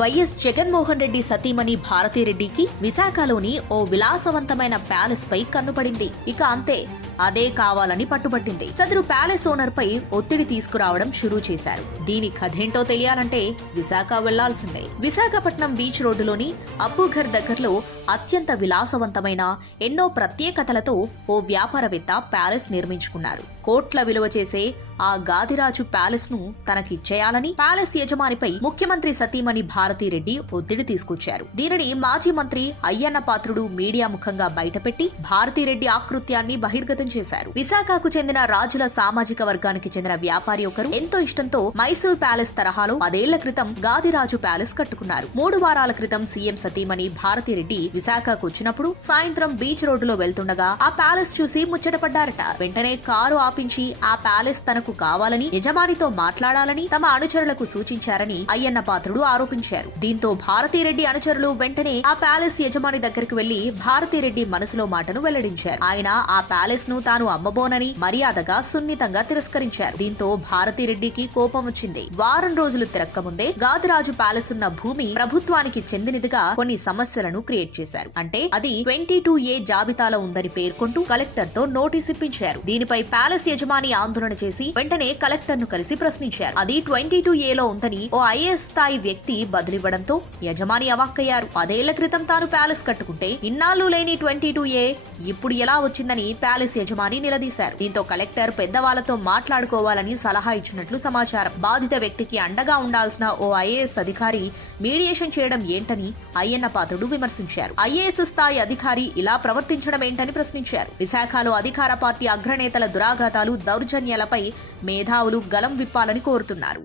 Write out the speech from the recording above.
YS Jaganmohan Reddy సతీమణి భారతిరెడ్డికి విశాఖలోని ఓ విలాసవంతమైన ప్యాలెస్ పై కన్నుపడింది. ఇక అంతే, అదే కావాలని పట్టుబట్టింది. సదరు ప్యాలెస్ ఓనర్ పై ఒత్తిడి తీసుకురావడం షురూ చేశారు. దీని కథేంటో తెలియాలంటే విశాఖ వెళ్లాల్సిందే. విశాఖపట్నం బీచ్ రోడ్డులోని అబ్బుఘర్ దగ్గరలో అత్యంత విలాసవంతమైన ఎన్నో ప్రత్యేకతలతో ఓ వ్యాపారవేత్త ప్యాలెస్ నిర్మించుకున్నారు. కోట్ల విలువ చేసే ఆ గాదిరాజు ప్యాలెస్ ను తనకిచ్చేయాలని ప్యాలెస్ యజమానిపై ముఖ్యమంత్రి సతీమణి భారతిరెడ్డి ఒత్తిడి తీసుకొచ్చారు. దీనిని మాజీ మంత్రి అయ్యన్న పాత్రుడు మీడియా ముఖంగా బయటపెట్టి భారతిరెడ్డి ఆకృత్యాన్ని బహిర్గతం చేశారు. విశాఖకు చెందిన రాజుల సామాజిక వర్గానికి చెందిన వ్యాపారి ఒకరు ఎంతో ఇష్టంతో మైసూర్ ప్యాలెస్ తరహాలో 10 ఏళ్ల క్రితం గాదిరాజు ప్యాలెస్ కట్టుకున్నారు. 3 వారాల క్రితం సీఎం సతీమణి భారతిరెడ్డి విశాఖకు వచ్చినప్పుడు సాయంత్రం బీచ్ రోడ్డులో వెళ్తుండగా ఆ ప్యాలెస్ చూసి ముచ్చటపడ్డారట. వెంటనే కారు ఆపించి ఆ ప్యాలెస్ తనకు కావాలని యజమానితో మాట్లాడాలని తమ అనుచరులకు సూచించారని అయ్యన్న పాత్రుడు ఆరోపించారు. దీంతో భారతిరెడ్డి అనుచరులు వెంటనే ఆ ప్యాలెస్ యజమాని దగ్గరికి వెళ్లి భారతిరెడ్డి మనసులో మాటను వెల్లడించారు. ఆయన ఆ ప్యాలెస్ ను తాను అమ్మబోనని మర్యాదగా సున్నితంగా తిరస్కరించారు. దీంతో భారతిరెడ్డికి కోపం వచ్చింది. వారం రోజులు తిరక్కముందే గాదిరాజు ప్యాలెస్ ఉన్న భూమి ప్రభుత్వానికి చెందినదిగా కొన్ని సమస్యలను క్రియేట్ చేశారు. అంటే అది 22A జాబితాలో ఉందని పేర్కొంటూ కలెక్టర్ తో నోటీస్ ఇప్పించారు. దీనిపై ప్యాలెస్ యజమాని ఆందోళన చేసి వెంటనే కలెక్టర్ ను కలిసి ప్రశ్నించారు. అది 22Aలో ఉందని ఓ ఐఏఎస్ స్థాయి వ్యక్తి బదులివ్వడంతో యజమాని అవాక్కయ్యారు. 10 ఏళ్ల క్రితం తాను ప్యాలెస్ కట్టుకుంటే ఇన్నాళ్లు లేని 22A ఇప్పుడు ఎలా వచ్చిందని ప్యాలెస్ యజమాని నిలదీశారు. దీంతో కలెక్టర్ పెద్దవాళ్లతో మాట్లాడుకోవాలని సలహా ఇచ్చినట్లు సమాచారం. బాధిత వ్యక్తికి అండగా ఉండాల్సిన ఓ ఐఏఎస్ అధికారి మీడియేషన్ చేయడం ఏంటని అయ్యన్న పాత్రుడు విమర్శించారు. ఐఏఎస్ స్థాయి అధికారి ఇలా ప్రవర్తించడం ఏంటని ప్రశ్నించారు. విశాఖలో అధికార పార్టీ అగ్రనేతల దురాఘాతాలు, దౌర్జన్యాలపై మేధావులు గలం విప్పాలని కోరుతున్నారు.